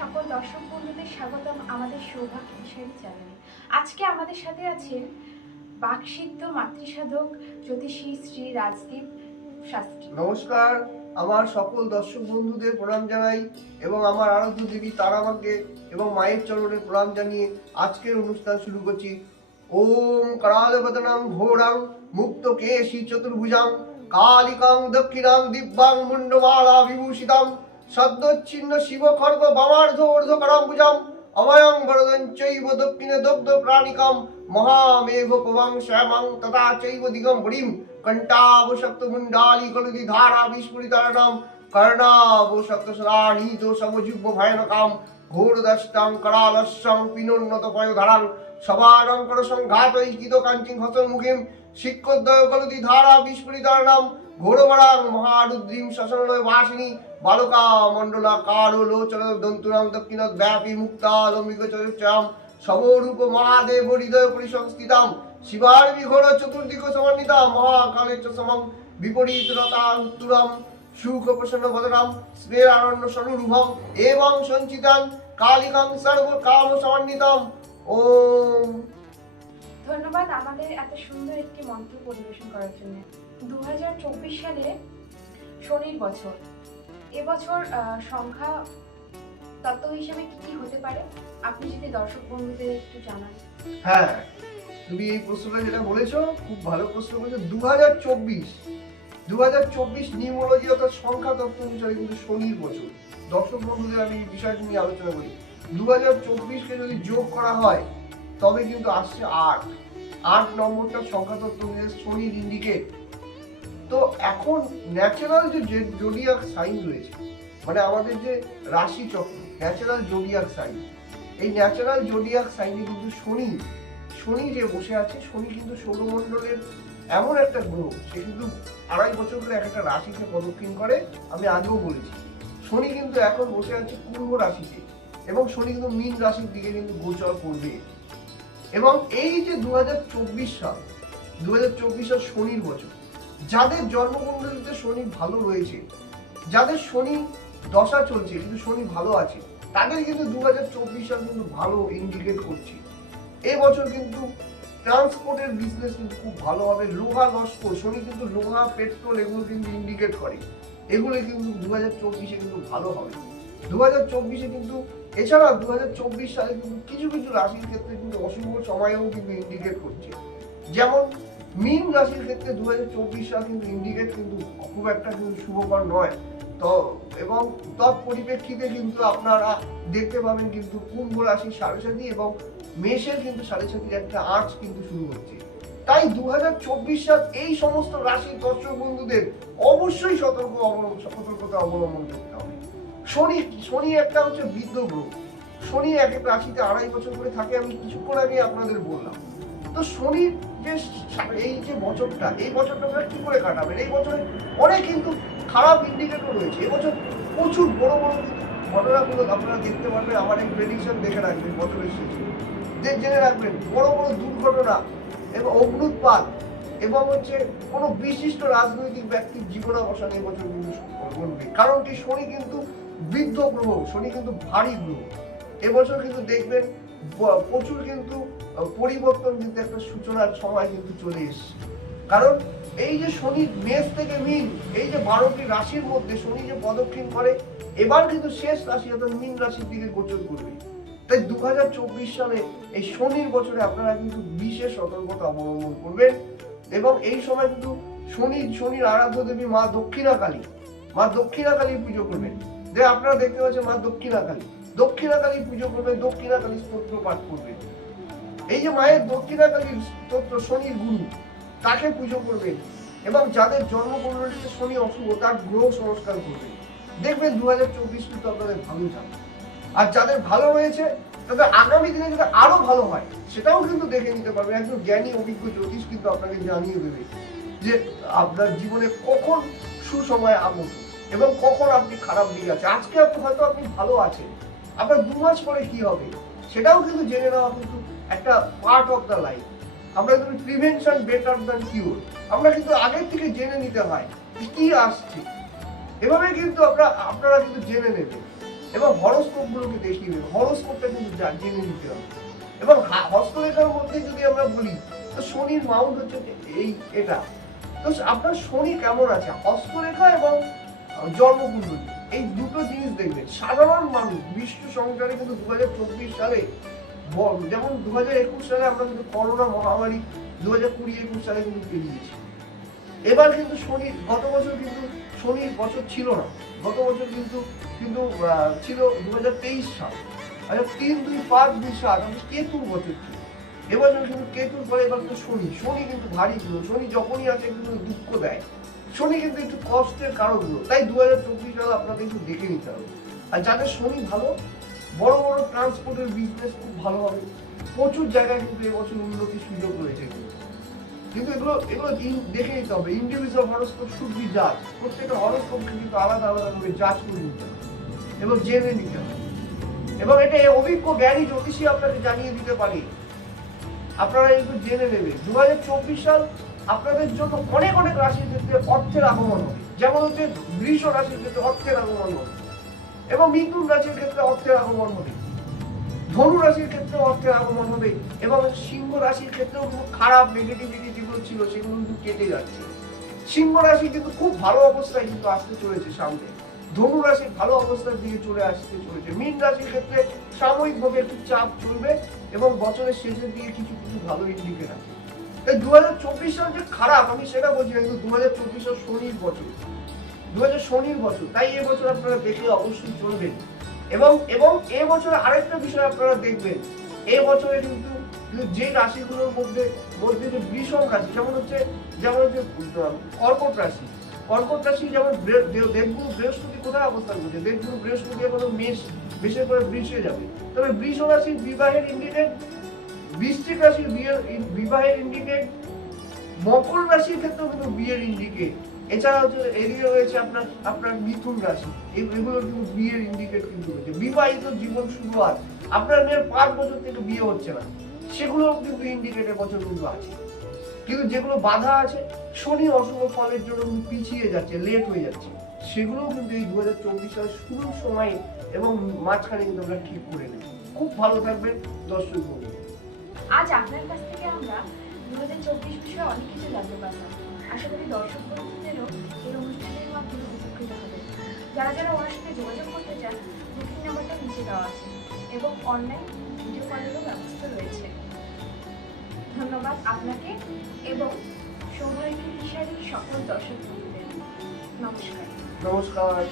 সকল দর্শক বন্ধুদের স্বাগতম আমাদের সৌভাগ্যশালী চ্যানেলে। আজকে আমাদের সাথে আছেন বাকসিদ্ধ মাতৃসাধক জ্যোতিষী শ্রী রাজদীপ শাস্ত্রী। নমস্কার, আমার সকল দর্শক বন্ধুদের প্রণাম জানাই এবং আমার আরাধ্য দেবী তারামাকে এবং মায়ের চরণে প্রণাম জানিয়ে আজকের অনুষ্ঠান শুরু করছি। ওম কারালবদনাং ঘোরাং মুক্ত কেশী চতুর্ভুজাং কালিকাং দক্ষিণাং দিব্যাং মুন্ডমালা বিভূষিতাং সদ্যচ্ছিন্ন শিব খর্গ বামার্ধ ঊর্ধ্বকরাম্বুজাং অভয়ং বরদং চৈব দক্ষিণে দগ্ধ প্রাণিকাম মহামেঘ পবং শ্যামং তথা চৈব দিগম্বরীম কণ্ঠাবশক্ত মুণ্ডালি কলুদি ধারা বিস্ফুরিতারণাম কর্ণাবশক্ত সদানীত সমযুগ্ম ভয়ানকাম ঘোরদষ্টাং করালস্যং পিনোন্নত পয়োধারাং সবারঙ্কর সংঘাতৈকিত কাঞ্চিং হসন্মুখীম শিক্ষোদ্দয় কলুদি ধারা বিস্ফুরিতারণাম ঘোরবরাং মহারুদ্রীম শ্মশানলয় বাসিনী বালকা মণ্ডলা কারো লোচন দন্তুরাং দক্ষিণত ব্যাপী মুক্তা লম্বিক চতুর্চাম সমরূপ মহাদেব হৃদয় পরিসংস্থিতাম শিবার বিঘোর চতুর্দিক সমন্বিতা মহাকালের চ সমং বিপরীত রতা উত্তরম সুখ প্রসন্ন বদনাম স্মেরারণ্য স্বরূপম এবং সঞ্চিতান কালিকাং সর্ব কাম সমন্বিতম। ওম। ধন্যবাদ আমাদের এত সুন্দর একটি মন্ত্র পরিবেশন করার জন্য। 2024 সালে শনির বছর। এবছর সংখ্যা তত্ত্ব হিসেবে কি হতে পারে আপনি যদি দর্শক বন্ধুদের একটু জানান। হ্যাঁ, তুমি এই প্রশ্নটা যেটা বলেছো খুব ভালো প্রশ্ন বলেছো। 2024 নিউমোলজি অর্থাৎ সংখ্যা তত্ত্ব অনুসারে কিন্তু শনির বছর। দর্শক বন্ধুদের আমি এই বিষয়টি নিয়ে আলোচনা করি। 2024কে যদি যোগ করা হয় তবে কিন্তু আসছে 8 নম্বরটা সংখ্যা তত্ত্ব অনুযায়ী শনির ইন্ডিকেট। তো এখন ন্যাচারাল যে জোডিয়াক সাইন রয়েছে, মানে আমাদের যে রাশি চক্র ন্যাচারাল জোডিয়াক সাইন, এই ন্যাচারাল জোডিয়াক সাইনে কিন্তু শনি যে বসে আছে, শনি কিন্তু সৌরমণ্ডলের এমন একটা গ্রহ, সে কিন্তু 2.5 বছর করে একটা রাশিকে প্রদক্ষিণ করে। আমি আগেও বলেছি শনি কিন্তু এখন বসে আছে কুম্ভ রাশিতে এবং শনি কিন্তু মীন রাশির দিকে কিন্তু গোচর করবে। এবং এই যে 2024 সাল শনির বছর, যাদের জন্মকুণ্ডলিতে শনি ভালো রয়েছে, যাদের শনি দশা চলছে কিন্তু শনি ভালো আছে, তাদের কিন্তু 2024 সাল কিন্তু ভালো ইন্ডিকেট করছে। এই বছর কিন্তু ট্রান্সপোর্টের বিজনেস কিন্তু খুব ভালো হবে। লোহা লস্কর, শনি কিন্তু লোহা পেট্রোল এগুলো কিন্তু ইন্ডিকেট করে, এগুলো কিন্তু 2024-এ কিন্তু ভালো হবে। 2024-এ কিন্তু এছাড়া 2024 সালে কিন্তু কিছু রাশির ক্ষেত্রে কিন্তু অশুভ সময়ও কিন্তু ইন্ডিকেট করছে। যেমন মীন রাশির ক্ষেত্রে 2024 সাল কিন্তু ইন্ডিকেট কিন্তু খুব একটা কিন্তু শুভকর নয়। তো এবং পরিপ্রেক্ষিতে কিন্তু আপনারা দেখতে পাবেন কিন্তু কুম্ভ রাশির সাড়ে এবং মেষের কিন্তু সাড়ে একটা আঁচ কিন্তু শুরু হচ্ছে। তাই 2024 সাল এই সমস্ত রাশির দর্শক বন্ধুদের অবশ্যই সতর্কতা অবলম্বন করতে হবে। শনি একটা হচ্ছে বৃদ্ধ গ্রহ। শনি এক এক রাশিতে 2.5 বছর করে থাকে, আমি কিছুক্ষণ আগে আপনাদের বললাম। তো শনির যে এই যে বছরটা, এই বছরটা আপনারা কি করে কাটাবেন? এই বছরে অনেক কিন্তু খারাপ ইন্ডিকেটর রয়েছে। এবছর প্রচুর বড় কিন্তু ঘটনাগুলো আপনারা দেখতে পারবেন। আমার এই প্রেডিকশন দেখে রাখবেন বছরের শেষে, জেনে রাখবেন বড় দুর্ঘটনা এবং অগ্নুৎপাত এবং হচ্ছে কোনো বিশিষ্ট রাজনৈতিক ব্যক্তির জীবনাবসান এবছর কিন্তু ঘটবে। কারণ কি, শনি কিন্তু বৃদ্ধ গ্রহ, শনি কিন্তু ভারী গ্রহ। এবছর কিন্তু দেখবেন প্রচুর কিন্তু পরিবর্তন কিন্তু একটা সূচনার সময় কিন্তু চলে এসছে। কারণ এই যে শনি মেষ থেকে মীন, এই যে 12টি রাশির মধ্যে শনি যে প্রদক্ষিণ করে, এবার কিন্তু শেষ রাশি অর্থাৎ মীন রাশির দিকে গোচর করবে। তাই 2024 সালে এই শনির বছরে আপনারা কিন্তু বিশেষ সতর্কতা অবলম্বন করবেন। এবং এই সময় কিন্তু শনির আরাধ্য দেবী মা দক্ষিণা কালীর পুজো করবেন। যে আপনারা দেখতে পাচ্ছেন মা দক্ষিণা কালী পুজো করবেন, দক্ষিণা কালী স্তোত্র পাঠ করবেন। এই যে মায়ের দক্ষিণা কালীর স্তোত্র, শনির গুরু, তাকে পুজো করবেন। এবং যাদের জন্মকুণ্ডলিতে শনি অশুভ, তার গ্রহ সংস্কার করবেন। দেখবেন 2024 কিন্তু আপনাদের ভালো যাবে। আর যাদের ভালো রয়েছে তাদের আগামী দিনে যদি আরো ভালো হয়, সেটাও কিন্তু দেখে নিতে পারবেন। একজন জ্ঞানী অভিজ্ঞ জ্যোতিষ কিন্তু আপনাকে জানিয়ে দেবে যে আপনার জীবনে কখন সুসময় আগত এবং কখন আপনি খারাপ দিকে আছে। আজকে হয়তো আপনি ভালো আছেন, আপনার 2 মাস পরে কি হবে সেটাও কিন্তু জেনে নেওয়া কিন্তু একটা পার্ট অফ দ্য লাইফ। আমরা কিন্তু প্রিভেনশন বেটার দ্যান কিউর, আমরা কিন্তু আগের থেকে জেনে নিতে হয় কি আসছে। এভাবে কিন্তু আপনারা কিন্তু জেনে নেবেন। এবং হরোস্কোপ গুলোকে দেখিয়ে দেবে। হরোস্কোপটা কিন্তু জেনে নিতে হবে। এবং হস্তরেখার মধ্যে যদি আমরা বলি তো শনির মাউন্ট হচ্ছে এই এটা। তো আপনার শনি কেমন আছে, হস্তরেখা এবং জন্মকুণ্ডলী, এই দুটো জিনিস দেখবেন। সাধারণ মানুষ বিশ্ব সংসারে কিন্তু 2024 সালে যেমন 2021 সালে আমরা কিন্তু করোনা মহামারী 2020-21 সালে কিন্তু পেরিয়েছি। এবার কিন্তু শনি, গত বছর কিন্তু শনির বছর ছিল না, গত বছর কিন্তু কিন্তু ছিল 2023 সাল। আচ্ছা 3, 2, 5, 2, 7 কেতুর বছর ছিল। এবছর কিন্তু কেতুর পরে এবার তো শনি কিন্তু ভারী গুলো। শনি যখনই আছে কিন্তু দুঃখ দেয়, শনি কিন্তু একটু কষ্টের কারণ গুলো। তাই 2024 সাল আপনাদের একটু দেখে নিতে হবে। আর যাদের শনি ভালো, বড় বড় ট্রান্সপোর্টের বিজনেস খুব ভালো হবে। প্রচুর জায়গায় কিন্তু এবছর উন্নতির সুযোগ রয়েছে। কিন্তু এগুলো দেখে নিতে হবে। ইন্ডিভিজুয়াল হরোস্কোপ শুড বি জাজ। প্রত্যেকটা হরোস্কোপকে কিন্তু আলাদা আলাদা করে জাজ করে নিতে হবে এবং জেনে নিতে হবে। এবং এটা অভিজ্ঞ জ্ঞানী জ্যোতিষী আপনাকে জানিয়ে দিতে পারি, আপনারা একটু জেনে নেবেন। 2024 সাল আপনাদের জন্য অনেক অনেক রাশির ক্ষেত্রে অর্থের আগমন হবে। যেমন হচ্ছে বৃষ রাশির ক্ষেত্রে অর্থের আগমন হবে, এবং মিথুন রাশির ক্ষেত্রে অর্থের আগমন হবে, ধনু রাশির ক্ষেত্রে অর্থের আগমন হবে, এবং সিংহ রাশির ক্ষেত্রেও কিন্তু খারাপ নেগেটিভিটি যেগুলো ছিল সেগুলো কিন্তু কেটে যাচ্ছে। সিংহ রাশি কিন্তু খুব ভালো অবস্থায় কিন্তু আসতে চলেছে সামনে। ধনু রাশি ভালো অবস্থার দিকে চলে আসতে চলেছে। মীন রাশির ক্ষেত্রে সাময়িকভাবে একটু চাপ চলবে এবং বছরের শেষের দিকে কিছু কিছু ভালো ইন্ডিকেট আছে। তাই 2024 সাল যে খারাপ আমি সেটা বলছি না, কিন্তু 2024 সাল শনির বছর, 2000 শনির বছর। তাই এবছর আপনারা দেখে অবশ্যই চলবেন। এবং এবছর আরেকটা বিষয় আপনারা দেখবেন, এবছরে কিন্তু যে রাশিগুলোর মধ্যে যে বৃষভ রাশি, যেমন হচ্ছে কর্কট রাশি, কর্কট রাশি যেমন দেবগুরু বৃহস্পতি কোথায় অবস্থান করছে, দেবগুরু বৃহস্পতি এখন মেষের পরে বৃষে যাবে। তবে বৃষ রাশির বিবাহের ইন্ডিকেট, বৃশ্চিক রাশির বিবাহের ইন্ডিকেট, মকর রাশির ক্ষেত্রেও কিন্তু বিয়ের ইন্ডিকেট। এছাড়া হচ্ছে এদিকে রয়েছে আপনার মিথুন রাশি, এগুলোর কিন্তু বিয়ের ইন্ডিকেট কিন্তু রয়েছে। বিবাহিত জীবন শুরুয়াত, আপনার মেয়ের 5 বছর থেকে বিয়ে হচ্ছে না, সেগুলো কিন্তু ইন্ডিকেটের বছর কিন্তু আছে। কিন্তু যেগুলো বাধা আছে, শনি অশুভ ফলের জন্য কিন্তু পিছিয়ে যাচ্ছে, লেট হয়ে যাচ্ছে, সেগুলোও কিন্তু এই 2024 সালের শুরুর সময় এবং মাঝখানে কিন্তু আমরা ঠিক করে নেব। খুব ভালো থাকবেন দর্শক বন্ধু। আজ আপনার কাছ থেকে আমরা 2024 বিষয়ে অনেক কিছু জানতে পারলাম। আশা করি দর্শক বন্ধুদেরও এই অনুষ্ঠানের মাধ্যমে উপকৃত হবে। যারা যারা ওনার সাথে যোগাযোগ করতে চান, বুকিং নাম্বারটা নিচে দেওয়া আছে এবং অনলাইন ভিডিও কলেরও ব্যবস্থা রয়েছে। ধন্যবাদ আপনাকে এবং সৌভাগ্য বিষয়ের সকল দর্শক বন্ধুদের। নমস্কার। নমস্কার।